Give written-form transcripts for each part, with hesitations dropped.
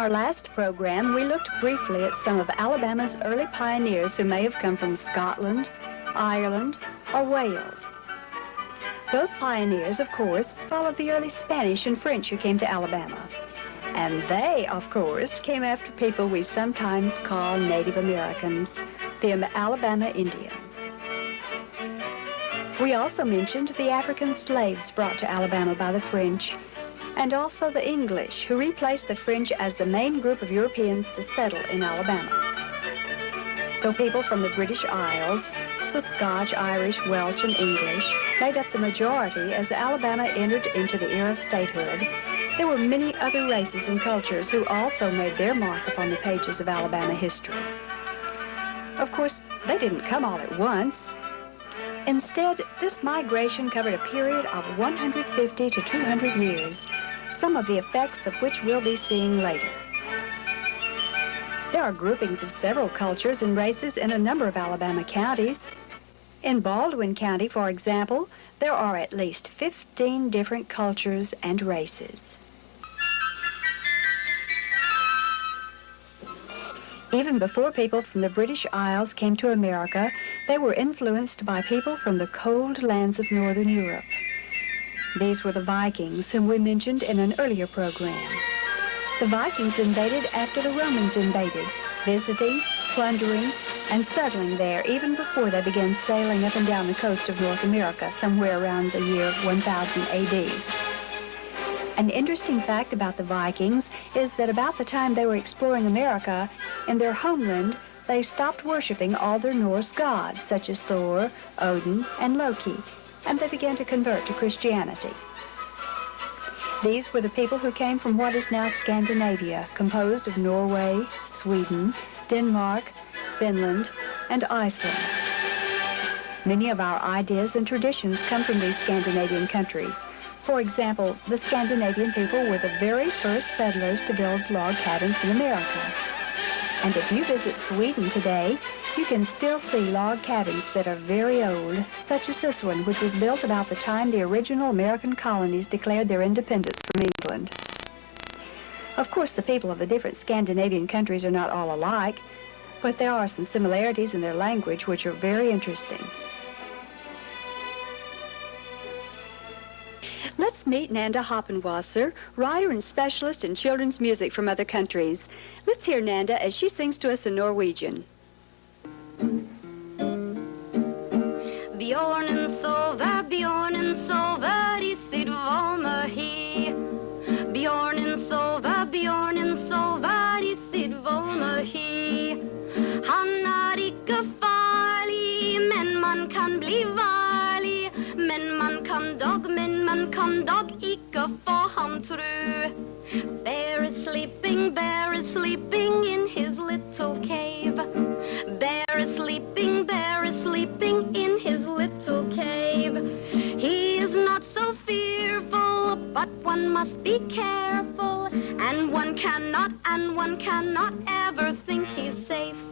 our last program, we looked briefly at some of Alabama's early pioneers who may have come from Scotland, Ireland, or Wales. Those pioneers, of course, followed the early Spanish and French who came to Alabama. And they, of course, came after people we sometimes call Native Americans, the Alabama Indians. We also mentioned the African slaves brought to Alabama by the French, and also the English, who replaced the French as the main group of Europeans to settle in Alabama. Though people from the British Isles, the Scotch, Irish, Welsh, and English made up the majority as Alabama entered into the era of statehood, there were many other races and cultures who also made their mark upon the pages of Alabama history. Of course, they didn't come all at once. Instead, this migration covered a period of 150 to 200 years, some of the effects of which we'll be seeing later. There are groupings of several cultures and races in a number of Alabama counties. In Baldwin County, for example, there are at least 15 different cultures and races. Even before people from the British Isles came to America, they were influenced by people from the cold lands of Northern Europe. These were the Vikings, whom we mentioned in an earlier program. The Vikings invaded after the Romans invaded, visiting, plundering, and settling there even before they began sailing up and down the coast of North America somewhere around the year 1000 AD. An interesting fact about the Vikings is that about the time they were exploring America, in their homeland, they stopped worshiping all their Norse gods, such as Thor, Odin, and Loki, and they began to convert to Christianity. These were the people who came from what is now Scandinavia, composed of Norway, Sweden, Denmark, Finland, and Iceland. Many of our ideas and traditions come from these Scandinavian countries. For example, the Scandinavian people were the very first settlers to build log cabins in America. And if you visit Sweden today, you can still see log cabins that are very old, such as this one, which was built about the time the original American colonies declared their independence from England. Of course, the people of the different Scandinavian countries are not all alike, but there are some similarities in their language which are very interesting. Let's meet Nanda Hoppenwasser, writer and specialist in children's music from other countries. Let's hear Nanda as she sings to us in Norwegian. Bjørnen sover I sitt varme hi. Bjørnen sover I sitt varme hi. Han ikke farlig, men man kan bli varlig. Men man kan dog ikke få ham tru. Bear is sleeping in his little cave. Bear is sleeping in his little cave. He is not so fearful, but one must be careful, and one cannot ever think he's safe.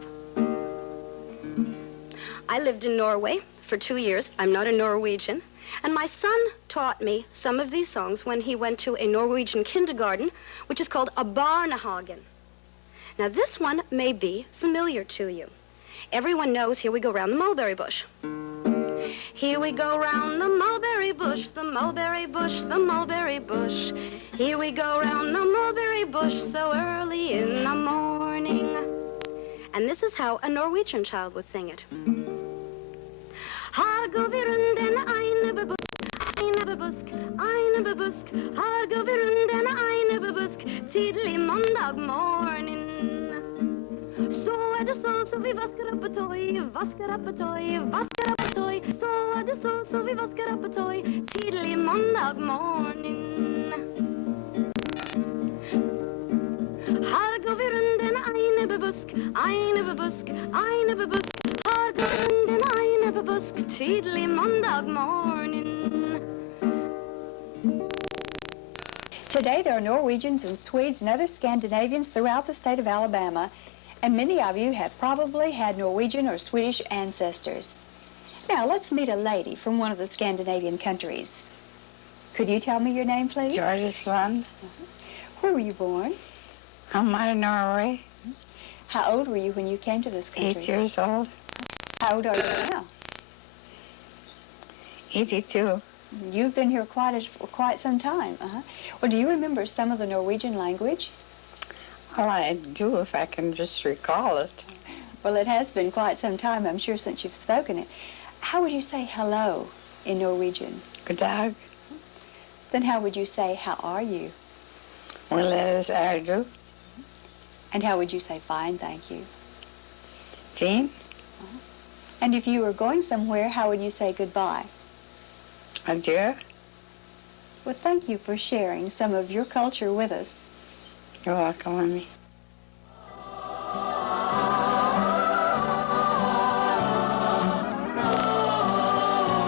I lived in Norway for 2 years. I'm not a Norwegian. And my son taught me some of these songs when he went to a Norwegian kindergarten, which is called a barnehagen. Now, this one may be familiar to you. Everyone knows, here we go round the mulberry bush. Here we go round the mulberry bush, the mulberry bush, the mulberry bush. Here we go round the mulberry bush so early in the morning. And this is how a Norwegian child would sing it. Her går vi rundt en einebebusk, einebebusk, einebebusk. Her går vi rundt en einebebusk, tidlig mandag morgen. Så det så vi vasker opp et tøy, vasker opp et tøy, vasker opp et tøy. Så det så vi vasker opp et tøy, tidlig mandag morgen. Her går vi rundt en einebebusk, einebebusk, einebebusk. Her går vi rundt en einebebusk, tidlig mandag morgen. Today there are Norwegians and Swedes and other Scandinavians throughout the state of Alabama, and many of you have probably had Norwegian or Swedish ancestors. Now let's meet a lady from one of the Scandinavian countries. Could you tell me your name, please? Georgia Slund. Where were you born? I'm out of Norway, How old were you when you came to this country? 8 years old, How old are you now? 82. You've been here quite some time. Well, do you remember some of the Norwegian language? Well, I do if I can just recall it. Well, it has been quite some time, I'm sure, since you've spoken it. How would you say hello in Norwegian? God dag. Then how would you say, how are you? Well, as I do. And how would you say, fine, thank you? Fine. And if you were going somewhere, how would you say goodbye? Adieu. Well, thank you for sharing some of your culture with us. You're welcome, Amy.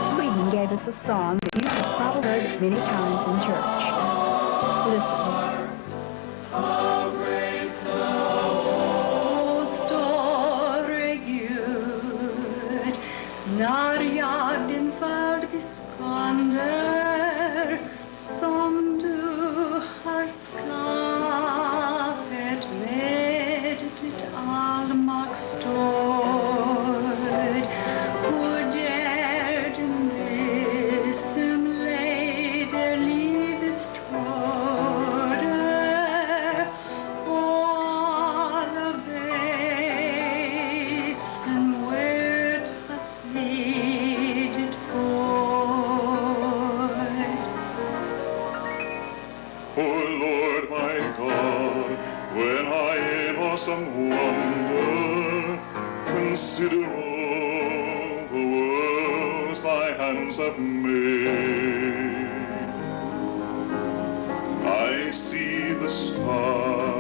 Sweden gave us a song that you have probably heard many times in church. Listen. Store Gud, när jag din förbiskunder som du har skapat med ditt allmaktsstånd, hur där din visdom leder livets trådar, all väsen word has needed for. Oh Lord my God, when I in awesome wonder consider all the worlds thy hands have made, I see the stars